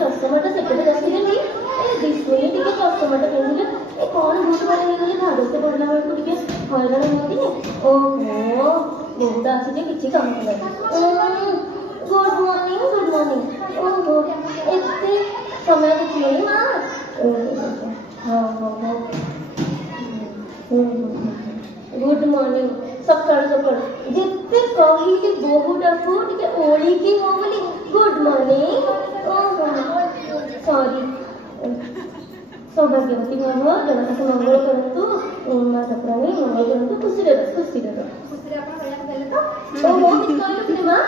Customer सेपटे रखिदेली दिशुनी टे customer पिंधे कौन भूत मारे धाड़ से पड़ला बेलू टे हईराण होती ओहो बहुत आसी किसी कम गुड मॉर्निंग ओहो एत समय देखिए माँ हाँ हाँ हाँ गुड मॉर्निंग सकाल सकाल जिते कहली बहुटा को टे ओलिकी हो बोली गुड मॉर्निंग ओहो सॉरी सौभाग्यवती भव जगत मंगल करतु माता प्राणी मंगल करतु खुशी रह ओहो कहलु माँ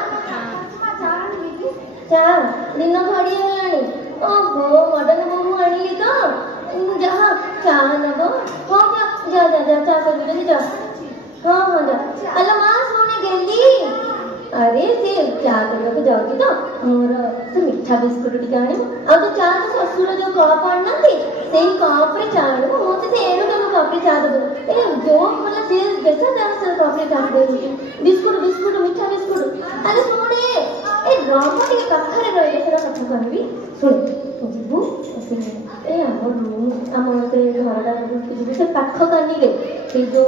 चा दिन घड़ी है ओहो मडन बहु आनिली तो जहाँ चा नब हाँ जा जा जा चा कर जा हाँ हाँ जा अल्लाह माँ सोने गेली अरे से चा करने जाऊँगी तो मोर तो मिठा बिस्कुट टी आने आ तो चा तो ससुर जो कप आना थी से कप रे चा आने मोते से एनु के कप रे चा दो ए जो मतलब से जैसा जैसा से कप रे चा दे बिस्कुट बिस्कुट मिठा बिस्कुट अरे सुने ए राम टी कखरे रहिले सेरा कथा कहबी सुन जीबू ए हमर रूम हमर से घरडा जीबू से पाख कानी रे से जो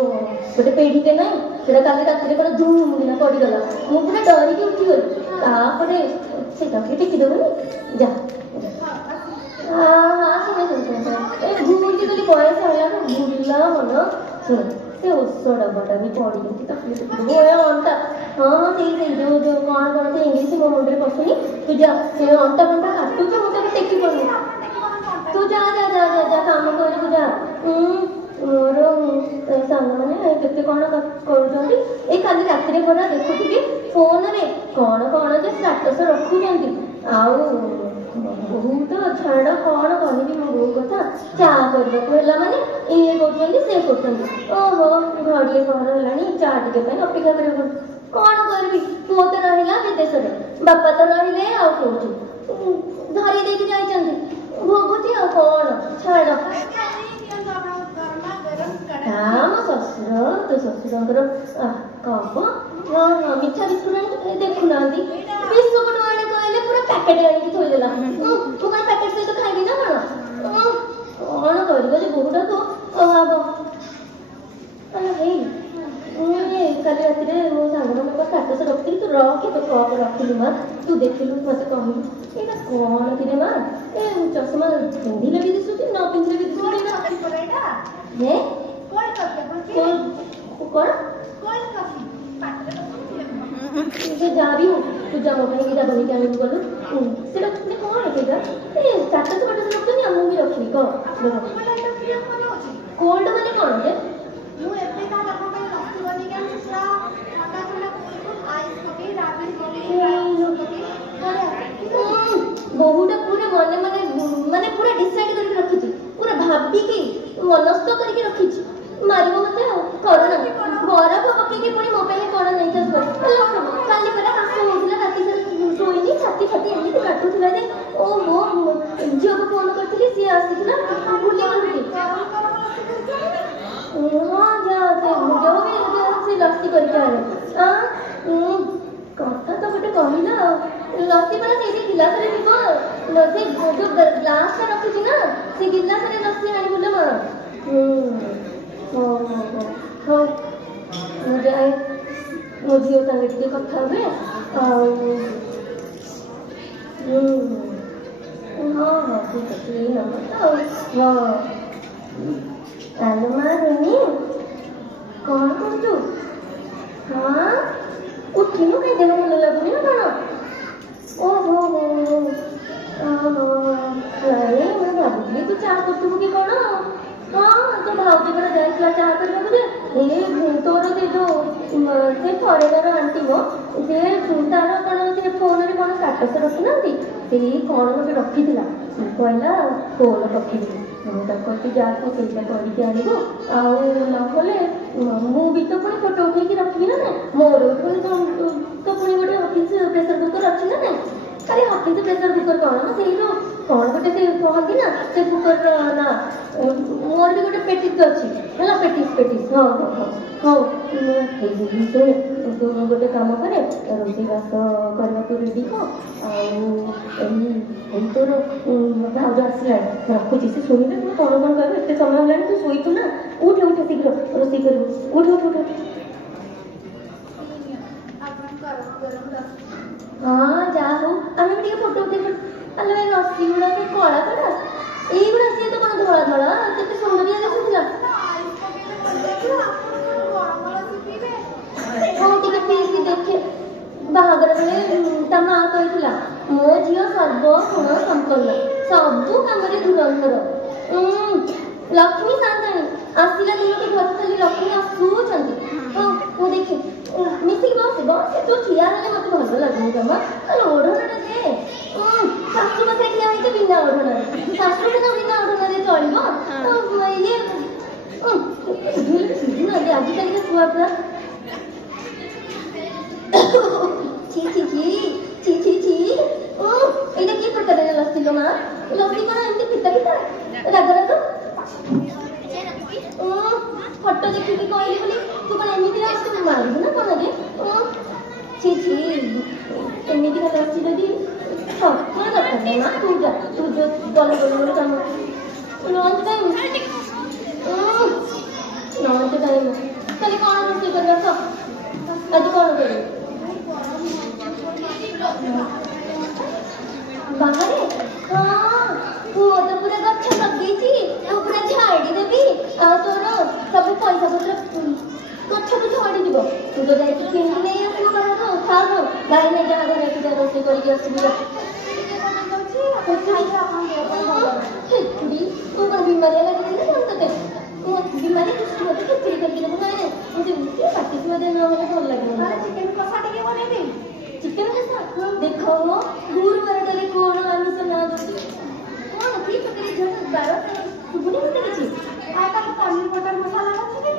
गोटे पेढ़ी के नहीं सेटा काली राति रे धूम दिना पड़ी गला मु पूरा डरी के उठी गली तापरे से तके टेकी देबनी जा हां हां सुने सुने ए भूलती गली बयस होला ना भूलला मन सुन से ओसो डब्बाटा भी पड़ी गई तकलीफ वो है अंटा हां से जो जो कौन कौन से इंग्लिश में मुंडे पसुनी तू जा से अंटा अंटा काटू तो मुझे टेकी पड़नी तू जा जा जा जा काम कर तू जा मोर सांग मैंने केते कौन करुँगी ये काली राति परा देखुथी फोन रे कौन कौन जो स्टाटस रखुंट आउ बहुत छाड़ कौन कहबी मो बो कथा चा करने माने ये कहते से कहते ओहो घड़िए घर है चा टे अपेक्षा कर कौन करी पुओ तो रहा विदेश बापा तो रही आ धरी देकी जाइए भोगुची आ कौन छाड़ हाँ मो ससुर तो ससुर कप हाँ हाँ मिठा बिस्कुट देखुना बिस्कुट आने कहले पूरा पैकेट आनी थोदेला तू कहीं पैकेट सहित खाइबी ना कौन कौन कर बहुटा तो अभाव काली राति मो सांग स्टाटस रखी तू रखे तो कप रखिलु माँ तू देखिलु मत कहलु ये कौन कि माँ ए चश्मा पिंधिले भी दिशुची न पिंधिले भी दिशुची जाबी तू जा मो भाई बनी के आनी गलु सेटा कौन रखेगा ए स्टाटस वाटस रखनी हम भी रखी क कोल्ड माने कौन है मु एते का रखो के रखी बनी के दूसरा ठंडा ठंडा आइस पके राबिन पके बहुटा पूरे मने मने माने पूरा डिसाइड करके रखी पूरा भाबी की मनस्थ करके रखी मारिबो मते कोरोना बरफ पके पुणी मो पे कोन नहीं तो काली पर हाथ होइला राति से सोइनी छाती छाती एमिति काटुथिला जे ओ मो झियो को फोन करथिली सी आसीथिला भूली गलुटी हां जा से जो भी से लस्सी करके आले हां कथा तो गोटे कहिला लस्सी वाला से गिलास रे निको लस्सी जो ग्लास ता रखी ना से गिलास रे लस्सी आनी बोले मां हो जाए मो झील संगे टे कथा हुए हाँ हाँ ठीक है ये नंबर तो हाँ हेलो माँ रोनी कौन कर तू हाँ उठिनु कहीं देह मन लगुनि ना कौन ओहो नहीं मैं भाभी तू चाह करतु कि कौन हाँ तो भाउजी पर जाइला चाह करबो जे ए तोर से जो से फरेनर आंटी मो से तार कौन से फोन रे कौन स्टाटस रखी ना से कौन गोटे रखीला कहला फोन रखी तक जाको ସେଇଟା କରିକି ଆଣିବୁ ଆଉ ନହେଲେ ମୁଁ ବି ତ ପୁଣି ଫଟୋ ଉଠେଇକି ରଖିବି ନା ମୋର ପୁଣି ତ ପୁଣି ଗୋଟେ ଅଫିସ ପ୍ରେସର କୁକର ଅଛି ନା ଖାଲି ଅଫିସ ପ୍ରେସର କୁକର କଣ ସେଇ ଯୋଉ କଣ ଗୋଟେ से कहती ना से कुकर ना मोर भी गोटे पेटिस अच्छी है पेटिस पेटिस हाँ हाँ हाँ हाँ तू गोटे कम करे रोषेईबास करवा तू रेडी हो तोर भाज आसला रखुची से शुणे तुम कौन कौन कह एत समय है तू शोचु ना उठ उठ शीघ्र रोषे कर उठ उठ उठ हाँ जा हो आम भी फोटो उठे अल्ल रस्सी गुड़ा कला कला এইগুলা সে তো কোনো ধরা ধরা কেতে সুন্দর দেখুছিলা হ্যাঁ টিকে পিইছি দেখে ବାହାଘର ବେଳେ ତା ମା କହିଥିଲା ମୋ ଝିଅ ସର୍ବଗୁଣ ସମ୍ପନ୍ନ ସବୁ କାମରେ ଧୁରନ୍ଧର ଲକ୍ଷ୍ମୀ ସାନ୍ତାଣୀ ଆସିଲା ଦିନଠୁ ଘର ଖାଲି ଲକ୍ଷ୍ମୀ ଆସୁଛନ୍ତି ହଁ ମୁଁ ଦେଖେ ମିଶିକି ବସିବ ସେ ତୁ ଠିଆ ହେଲେ ମତେ ଭଲ ଲାଗୁନି ଜମା ଓଢ଼ଣାଟା ଯେ ଶାଶୁ ପାଖରେ ଠିଆ ହେଇକି ବିନା ଓଢ଼ଣାରେ ଶାଶୁ ଦିନ ବିନା ଓଢ଼ଣାରେ ଚଳିବ ଇଏ ବୁଝୁନାହାନ୍ତି ଆଜିକାଲିକା ଛୁଆ ପୁରା ছি ছি ছি ছি ছি ছি এটা কি প্রকারের লস্যি লো মা লস্যি কোন এমনি পিতা পিতা রাগ রাগ ফটো ଦେଖିକି କହିଲି ବୋଲି ତୁ କଣ ଏମିତି ଲସ୍যି ମାରିବୁ ନା କଣ ଯେ ছি ছি ଏମିତି ଲସ୍যି ଯଦି ସତରେ ଦରକାର ନାହିଁ ମା ତୁ ଯା ତୁ ଗଲ ଗଲ ଗଲ କାମ ଲଞ୍ଚ ଟାଇମ୍ ଖାଲି କଣ ରୋଷେଇ କରିବା ତ ଆଜି କଣ କରିବୁ ବାହାରେ ହଁ ପୁଅ ତ ପୁରା ଗଛ ଲଗେଇଛି ତୁ ପୁରା ଝାଡ଼ିଦେବି ଆଉ ତୋର ସବୁ ପଇସା ପତ୍ର ଗଛକୁ ଝଡ଼ିଯିବ ତୁ ତ ଯାଇକି କିଣିକି ନେଇ ଆସିବୁ ବାହାରୁ ଖାଉ ଭାଇ ନେଇ ଯାହା ଘରେ ଆସିକି ରୋଷେଇ କରିକି ଆସିବୁ ଖିଚୁଡ଼ି ତୁ କଣ ବିମାରିଆ ଲାଗିଛି ନା କଣ ତତେ ବିମାରୀ ମତେ ଖିଚୁଡ଼ି କରିକି ଦେବୁ ନାଇଁ ଟିକେ ପାଟି ସୁଆଦିଆ ନହେଲେ ଭଲ ଲାଗିବ ଚିକେନ କଷା ଟିକେ ବନେଇବି चिकन कैसा देखो गुरुवारटारे कोण आमिष ना दउची कोण की प्रकार झट 12 सुबुनी मते किछि आता पनीर बटर मसाला अछि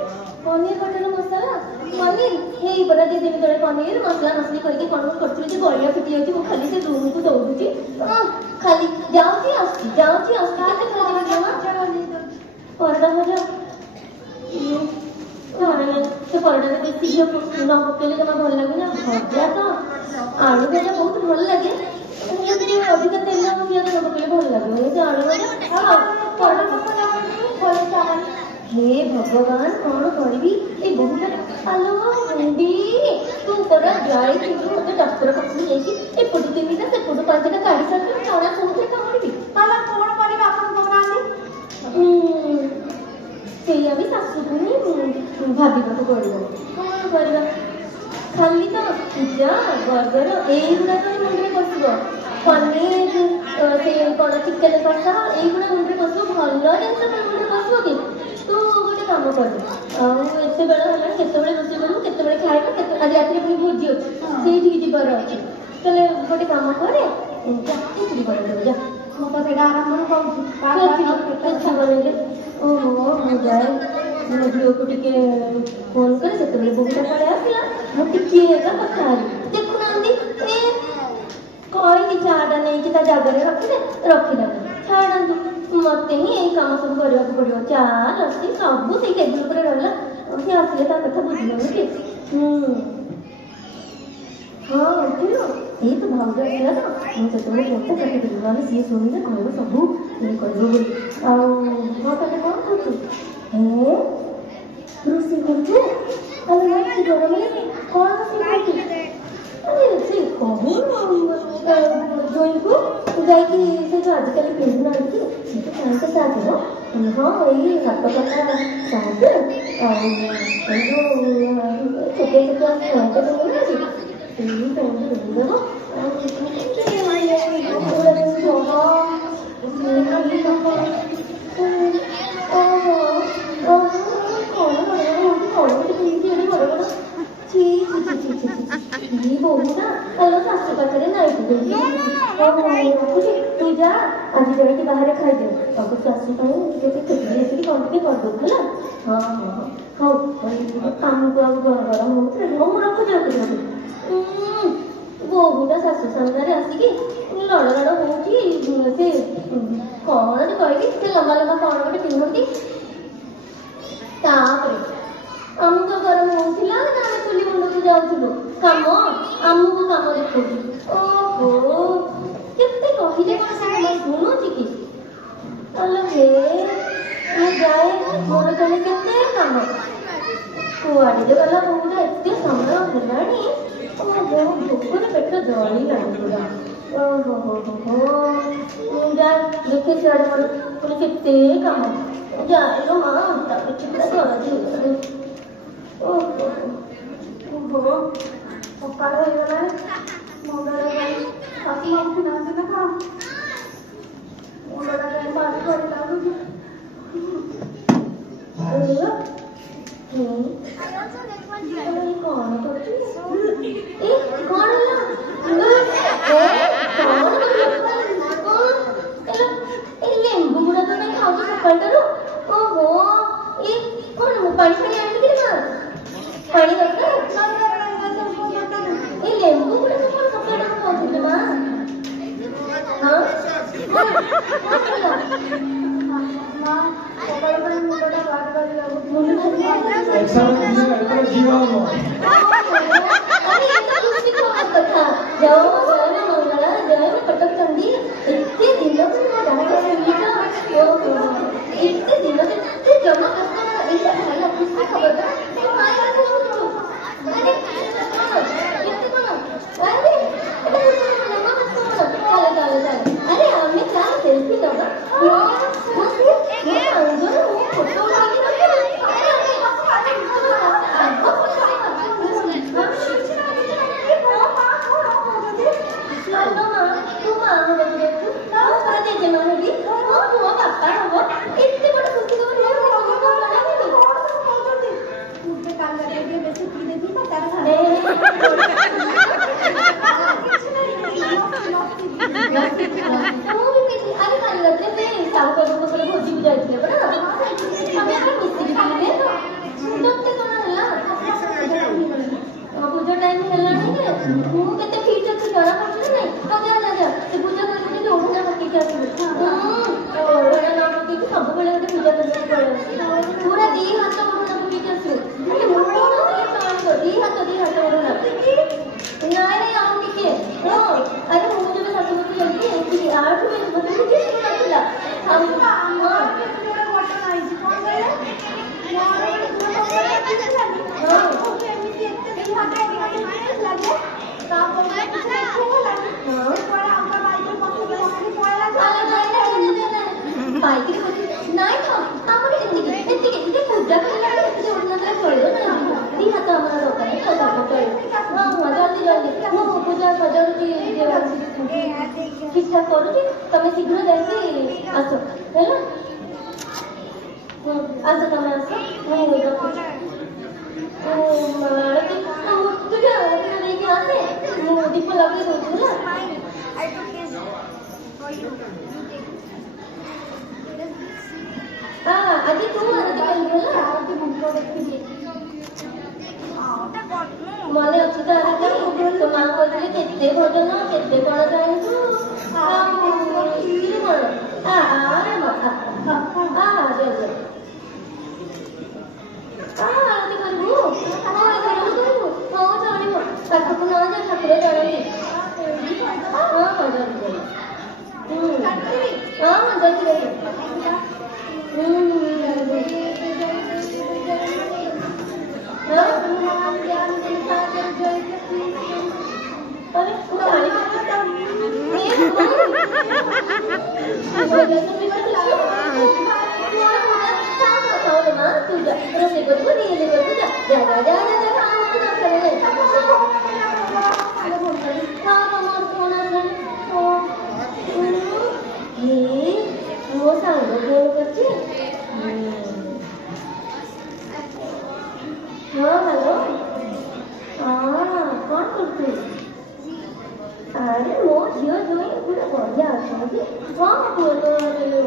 पनीर बटर मसाला पनीर हे बड़ा दे दिन तळे पनीर मसाला मसली करके कोण करथि जे गळिया फिटी होती मु खाली से रूम को दउची खाली जाउची आस्ती केते खाली जमा परडा भजा से परडा बेसी घिओ न पकेले जमा भल लागे ना भजा तो आलू भजा बहुत भल लगे अधिक तेल घिओ न पकेले भल लगे से आलू भजा हे भगवान कौन करी ये बहुत आलो मुंडी तू बड़ा जाई मत डॉक्टर पाखु जाइए एपटू 3टा सेपटू 5टा गाड़ी साथ चौड़ा कौन करी पाला कौन करी आपन भगवान ସେଇଆ ବି ଶାଶୁକୁ ହିଁ ଭାବିବାକୁ ପଡ଼ିବ କଣ କରିବା ଖାଲି ତ ପିଜା ବର୍ଗର ଏଇଗୁଡ଼ାକ ହିଁ ମୁଣ୍ଡରେ ପଶିବ ପନିର ସେ କ'ଣ ଚିକେନ କଷା ଏଇଗୁଡ଼ା ମୁଣ୍ଡରେ ପଶିବ ଭଲ ଜିନିଷ ମୁଣ୍ଡରେ ପଶିବ କି ତୁ ଗୋଟେ କାମ କରିବୁ ଆଉ ଏତେ ବେଳ ହେଲାଣି କେତେବେଳେ ରୋଷେଇ କରିବୁ କେତେବେଳେ ଖାଇବୁ ଆଜି ରାତିରେ ପୁଣି ଭୋଜି ଅଛି ସେଇଠିକି ଯିବାର ଅଛି ତାହେଲେ ଗୋଟେ କାମ କରେ ଖିଚୁଡ଼ି ବନେଇଦେବୁ ଯା ମୋ ପାଖରେ ଆରମ୍ଭ କରୁଛୁ ବନେଇଲେ ओहो ମୁଁ ଯାଏ ମୋ ଝିଅକୁ ଟିକେ ଫୋନ୍ କରେ ସେତେବେଳେ ବୋହୁଟା ପଳେଇ ଆସିଲା ମୁଁ ଟିକେ ଏକା କଥା ହେଲି ଦେଖୁନାହାନ୍ତି ଏ କହିଲି ଚାଟା ନେଇକି ତା ଜାଗାରେ ରଖିଦେବେ ଛାଡ଼ନ୍ତୁ ମତେ ହିଁ ଏଇ କାମ ସବୁ କରିବାକୁ ପଡ଼ିବ ଚା ଲସି ସବୁ ସେଇ ଟେବୁଲ ଉପରେ ରହିଲା ସେ ଆସିଲେ ତା କଥା ବୁଝିବନି କି ହଁ ଉଠିଲ ଏଇ ତ ଭାଉଜ ଆସିଲା ତ ମୁଁ ସେତେବେଳେ ଫୋନ୍ଟା କାଟିଦେଲି ନହେଲେ ସିଏ ଶୁଣିଲେ କହିବ ସବୁ ଇଏ କରିବ ବୋଲି ଆଉ ହଁ ତାହେଲେ କ'ଣ କରୁଛୁ ରୋଷେଇ କରୁଛୁ ତାହେଲେ ଏତେ ଗରମ ଲାଗେ କ'ଣ ରୋଷେଇ କରୁଛୁ ଆରେ ସେ କହୁନୁ ଜୋଇଁକୁ ଯାଇକି ସେ ଯେଉଁ ଆଜିକାଲି ପିନ୍ଧୁନାହାନ୍ତି ସେ ତ ପ୍ୟାଣ୍ଟ ସାର୍ଟ ହଁ ଏଇ ହାତ କଟା ସାର୍ଟ ଆଉ ଏଇ ଯେଉଁ ଛୋଟ ଛୋଟ ପ୍ୟାଣ୍ଟ ପିନ୍ଧୁନାହାନ୍ତି ସେଇ ପ୍ୟାଣ୍ଟ ପିନ୍ଧିଦେବ ଆଉ बहुना हेलो शाशु पाखे नाई तू जा आज जाके बाहर खाईदे ताको शाशु खिचड़ी कौन टे करदे है हाँ हाँ हाँ काम को आगे गरम हो रखुच बहुटा शाशु सामने आसिकी लड़ लड़ हो ଏତେ ଲମ୍ବା ଲମ୍ବା କ'ଣ ଗୋଟେ ପିନ୍ଧନ୍ତି। ତାପରେ ଆମକୁ ଗରମ ହଉଥିଲା ନା ଆମେ ଚୁଲି ମୁଣ୍ଡକୁ ଯାଉଥିଲୁ କାମ ଆମକୁ କାମ ଦେଖୁଛୁ। ଓହୋ କେତେ କହିଲେ କ'ଣ ସେ ଶୁଣୁଛି କି? ହେ ମୁଁ ଯାଏ ମୋର ଜଣେ କେତେ କାମ କୁଆଡ଼େ ଗଲା ବୋଉଟା ଏତେ ସମୟ ହେଲାଣି। ଭୋକରେ ପେଟ ଜଳିଲାଣି ପୁରା। ଓହୋ ମୁଁ ଯାଏ ଦେଖେ ସିଆଡ଼େ ମୋର ପୁଣି କେତେ କାମ ଯାଏ ମା ତା ପିଠି ପୁରା ଦରଜ ହେଇଗଲାଣି। ଓହୋ ସକାଳ ହେଇଗଲାଣି ମୁଣ୍ଡଟା ଯାଇ ଶାଶୁ ଉଠିନାହାନ୍ତି ନା କ'ଣ ମୁଣ୍ଡଟା ଯାଇ ଭାରି ଭାରି ଲାଗୁଛି। କ'ଣ କରୁଛି ଏ କ'ଣ ହେଲା ଲେମ୍ବୁ ଗୁଡ଼ାକ ନାଇଁ ଖାଉଛି ସକାଳଟାରୁ। ଓହୋ ଏ କ'ଣ ମୁଁ ପାଣି ଫାଣି ଆଣିକି ମା ପାଣି ଦରକାର। ଏ ଲେମ୍ବୁ ଗୁଡ଼ାକ କ'ଣ ସକାଳଟାରୁ ଖାଉଥିଲେ ମା? ହଁ मंगला जय कटक चंडी इतने दिनों से इतने दिनों से जमा खबर अरे हमने क्या सेल्फी लगा ठीक ठाक करुची तमें शीघ्र जाइए आस है आस तमें आस तुझे लेके आसे दीप लगे दूसरा अभी तू मने अच्छी तो माँ कहते केते भोजन केते कौन जानिछु आरती करू हाँ चलो पाखक न जा ठाकुर जानती हाँ जल्दी हाँ जल्दी अरे मो झील जो पूरा बढ़िया अच्छा हाँ पुआ तो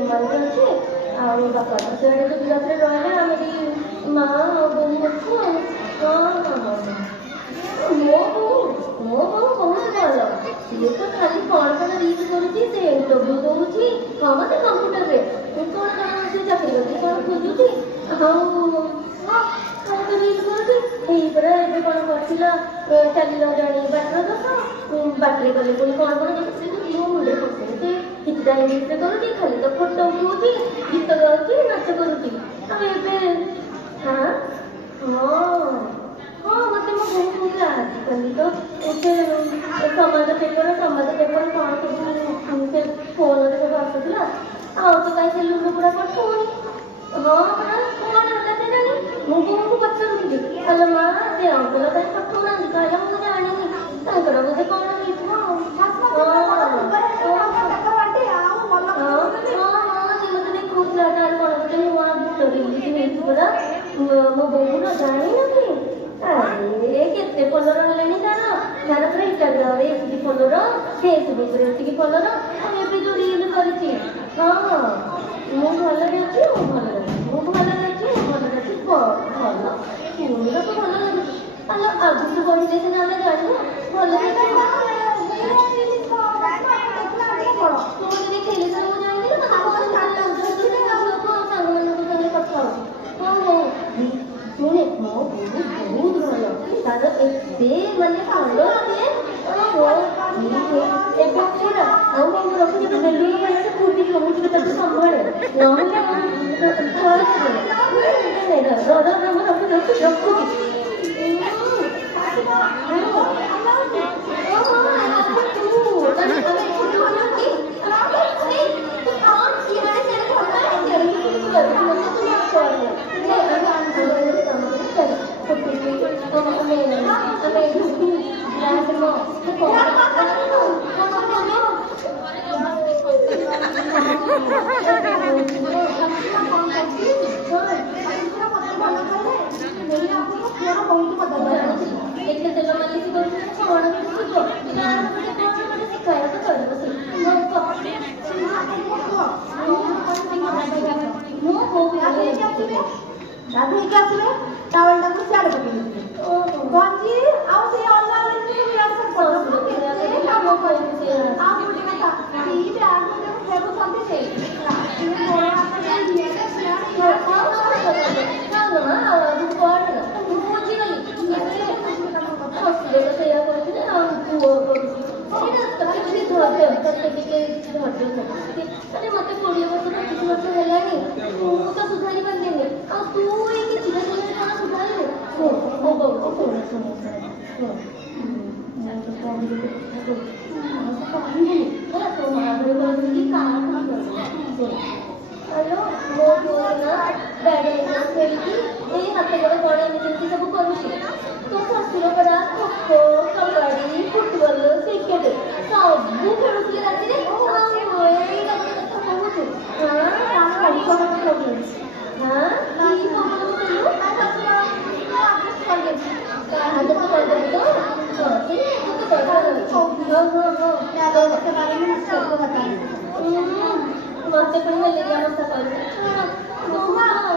मालिक अच्छे बापा तो सीआड़े तो गुजरात रहा आम माँ बोली अच्छु हाँ मो बो बहुत भल सी तो खाली कौन कौन रील करुँच से इंटरव्यू दूसरी हाँ मत कंप्यूटर रे कौन ଯଦି କ'ଣ ଖୋଜୁଛି ଆଉ କ'ଣ ରିଲ୍ କରୁଛି ଏଇ ପରା ଏବେ କ'ଣ କରିଥିଲ ଚାଲିଲ ଜାଣି ବାଟର ଦୋଷ ବାଟରେ ଗଲେ ପୁଣି କ'ଣ କ'ଣ ଦେଖୁଛି ମୋ ମୁଣ୍ଡରେ ପକାଉଛି କିଛିଟା ଇଂଲିଶରେ କରୁଛି ଖାଲି ତ ଫଟୋ ଉଠଉଛି ଗୀତ ଗାଉଛି ନାଚ କରୁଛି ଆଉ ଏବେ ହଁ ମତେ ମୋ ବୋଉ କହୁଥିଲା ଆଜିକାଲି ତ ସେ ସମାଜ ପେପର କ'ଣ ସବୁ ସେ ଫୋନରେ ସବୁ ଆସୁଥିଲା ଆଉ ତ କାହିଁ ସେ ଲୁଲୁ ଗୁଡ଼ା ପଠଉନି ହଁ ପରା କ'ଣ ହେଲା କେଜାଣି ମୁଁ ବୋଉକୁ ପଚାରୁଥିଲି କହିଲା ମା ସେ ଅଙ୍କଲ କାହିଁ ପଠଉନାହାନ୍ତି କହିଲା ମୁଁ ଜାଣିନି ତାଙ୍କର ବୋଧେ କ'ଣ ହେଇଥିବ ସେ ମତେ ଦେଖାଉଥିଲା ତାର କ'ଣ ଗୋଟେ ନୂଆ ଗୀତ ରିଲିଜ୍ ହେଇଛି ପରା ମୋ ବୋଉ ନ ଜାଣିନଥିଲି ଆରେ କେତେ ଫଲୋର ହେଲେଣି ତାର ପୁରା ଇନଷ୍ଟାଗ୍ରାମରେ ଏତିକି ଫଲୋର ଫେସବୁକରେ ଏତିକି ଫଲୋର ଆଉ ଏବେ ଯୋଉ ରିଲ୍ କରିଛି ହଁ ମୁଁ ଭଲରେ ଅଛି ମୁଁ ଭଲରେ ଅଛି ଭଲ ଶୁଣିବାକୁ ଭଲ ଲାଗୁଛି ଆଲୋ ଆଗକୁ ବଢିଲେ ସିନା ଆମେ ଜାଣିବୁ ଭଲରେ ତୁମେ ଯଦି ଖେଳି ମୁଁ ଜାଣିଲି ସାଙ୍ଗମାନଙ୍କ ସାଙ୍ଗରେ କଥା ହଉଛି ଶୁଣେ ମୋ ବହୁତ ଭଲ ତାର ଏତେ ମାନେ ଭଲ ଏବେ ପୁରା ଆଉ ମୁଁ ରଖୁଛି ବେଲୁନ ମାନେ ପୂର୍ବି କହୁଛି ତାକୁ ସମ୍ଭାଳେ ନହେଲେ ଗାଧୋଇକି ଆସିଲେ ଟାୱେଲଟାକୁ ସିଆଡ଼େ ପକେଇଦେଇଥିଲେ ଗଞ୍ଜି ଆଉ ସେ ଅଲଗା ମତେ 20 ବର୍ଷ 25 ବର୍ଷ ହେଲାଣି ମୁଁ ତ ସୁଧାରି ପାରିଲିନି ଆଉ ତୁ ଏଇ କିଛି ଦିନରେ କ'ଣ ସୁଧାରିବୁ ହ୍ୟାଲୋ ମୋ ବୋଉ ନା ବ୍ୟାଡମିଣ୍ଟନ ଖେଳିକି ଏଇ ହାତ ଗୋଡ଼ କ'ଣ ଏମିତି ସବୁ କରୁଛି ତୋ ଶ୍ୱଶୁର ପରା ଖୋଖୋ କବାଡି ଫୁଟବଲ କ୍ରିକେଟ ସବୁ ଖେଳୁଥିଲେ ରାତିରେ ଏଇ କଥା କହୁଛୁ ମତେ ପୁଣି ମ୍ୟାଲେରିଆ ମଶା କରୁଛି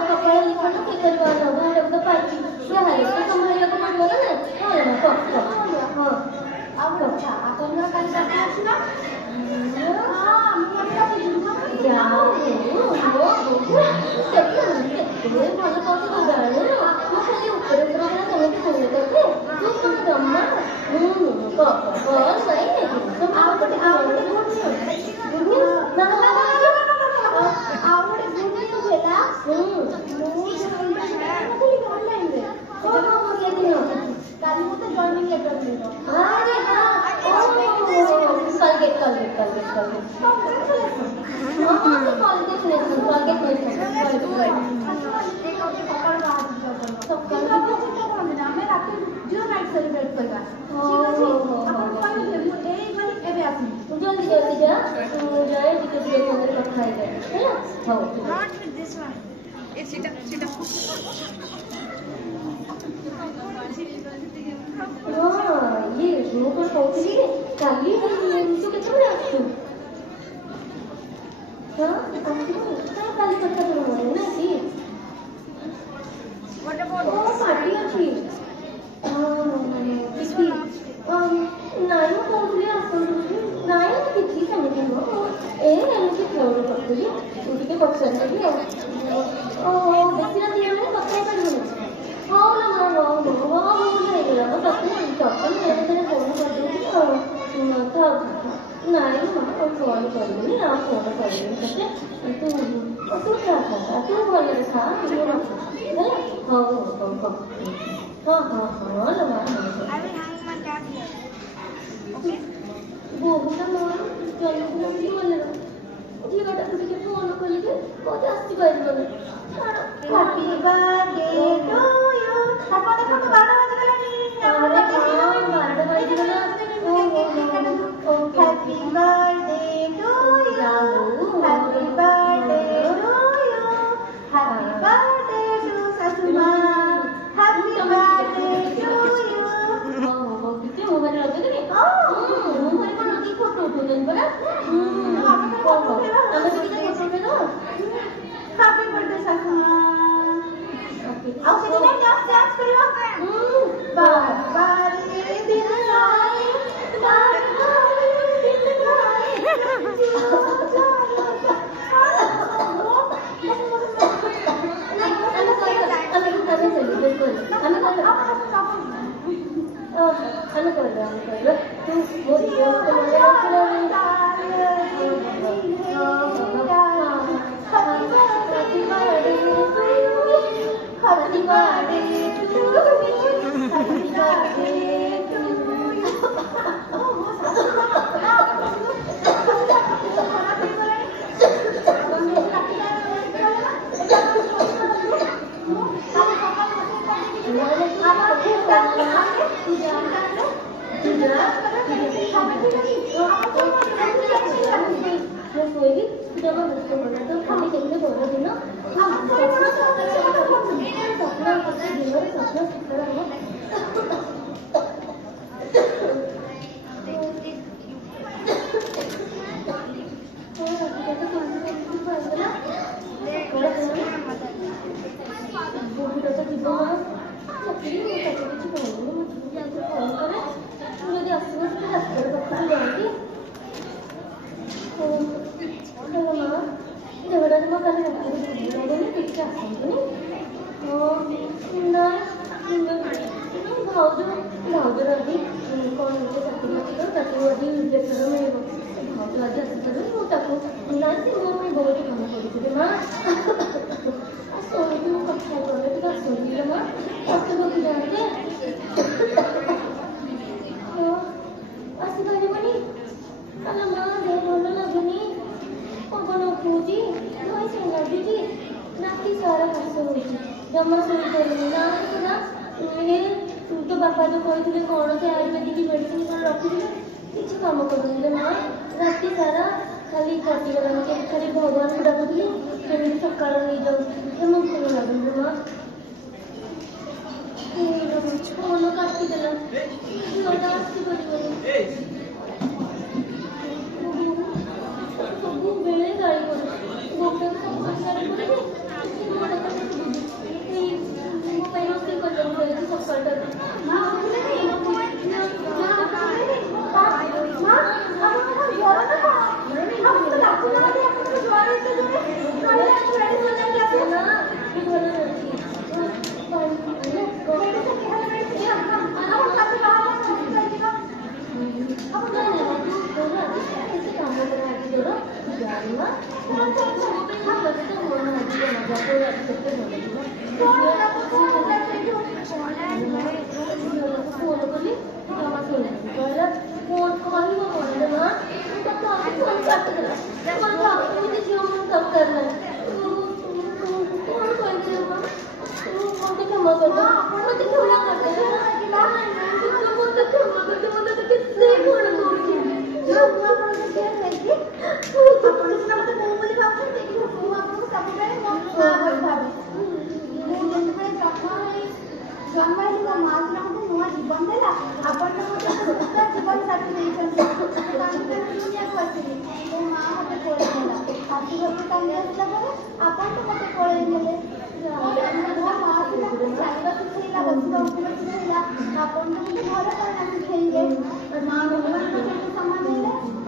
କପଡ଼ା ଲିଖନ କି କରିବା ଘରକୁ ତ ପାଇଛି ଯାହାହେଲେ ତ ସମ୍ଭାଳିବାକୁ ପଡ଼ିବ ନା ଆପଣଙ୍କର କାଲି ଚାରିଟା ଆସିଲା ଭଲ ପାଉଛି ତୁ ଜାଣୁ ମୁଁ ଖାଲି ଉପରେ ଉପରେ ସେମିତି ଶୁଣି ତତେ ତୁ କ'ଣ ଜମା जल्दी जल्दी जा जाए टिकट लेकर रखा है ना हां not with this one it's sit up हां ये जो को पहुंचली काली तू कितने बजे आछू हां काली पत्ता तो ना कि व्हाट अबाउट ओ पार्टी अछि हां किसी नाई को बोलिए आपको नाई କିଛି ସେମିତି ନୁହଁ ଏମିତି ଫୋନ୍ କରିଥିଲି ତୁ ଟିକେ ପଚାରିଦେବି ଆଉ ବେଶୀ ରାତି ହେଲାଣି କଥା ହେଇପାରିବୁନି ହଉ ନା ହଉ ଭୁଲ ହେଇଗଲା ମ ତତେ ଥରେ ଫୋନ୍ କରିଦେଉଛି ଆଉ ନାଇଁ ମା ଆଉ ଫୋନ୍ କରିବିନି ଆଉ ଫୋନ୍ କରିବିନି ତତେ ତୁ ଖା ତୁ ଭଲରେ ଖା ତୁ ରଖୁଛି ହେଲା ହଉ ହଁ ଲୋ ମା ବୋହୁଟା ମୋର ଜନ୍ମଦିନ ବୋଲି ମନେ ଝିଅଟାକୁ ଟିକେ ଫୋନ୍ କଲି ଯେ କହୁଛି ଆସିପାରିବନି Happy birthday to you. ଆପଣ ଦେଖନ୍ତୁ 12 ବାଜିଗଲାଣି। ବାରଟା ବାଜିଗଲା Happy birthday to you. Happy birthday to you. Happy birthday to ଶାଶୁମା. Happy birthday to you. Mobile ଲଗେଇଦେବି ମୋବାଇଲ କଣ ଲଗେଇ ଫଟୋ ଉଠଉଛନ୍ତି ପରା ଆମେ ଟିକେ ଫଟୋ ଉଠେଇଦବା Happy birthday ଶାଶୁମା. ଆଉ ସେଦିନ ଡ୍ୟାନ୍ସ କରିବା ବାବାରେ ଦିନ ରାଏ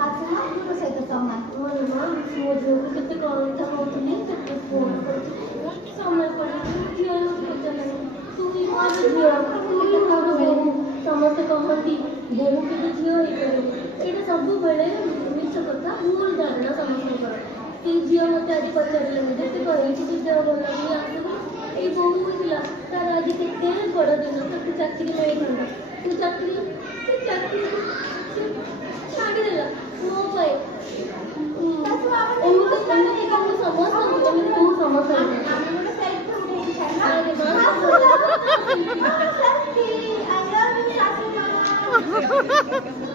ଆପଣ ଶାଶୁଙ୍କ ସହିତ ସମାନ। ମୋ ଝିଅକୁ କେତେ କଥା କହୁଥିଲି, କେତେ ଫୋନ୍ କରୁଥିଲି, ସମୟ ପଡ଼ିଲା ଝିଅ ପଚାରିଲାନି। ତୁ ବି ମୋର ଝିଅ, ତୁ ବି ମୋର ବୋହୂ। ସମସ୍ତେ କହନ୍ତି ବୋହୂ କିନ୍ତୁ ଝିଅ ହେଇପାରିବ। ଏଇଟା ସବୁବେଳେ ମିଛ କଥା, ଭୁଲ ଧାରଣା ସମସ୍ତଙ୍କର। ସେଇ ଝିଅ ମୋତେ ଆଜି ପଚାରିଲାନି, ଯେତେ କହିଛି ତୁ ଦେହ ଭଲ ଲାଗୁନି ଆସିବୁ। ଏଇ ବୋହୂ ହେଇଥିଲା, ତାର ଆଜି କେତେ ବଡ଼ ଦିନ, ତାକୁ ଚାକିରି ମିଳିଥାନ୍ତା। ତୁ ଚାକିରି ଛାଡ଼ିଦେଲା ମୋ ପାଇଁ। ଏମିତି କାମ ସମସ୍ତଙ୍କୁ, ଏମିତି ତୁ ସମସ୍ତଙ୍କୁ। I love you, Sasuma.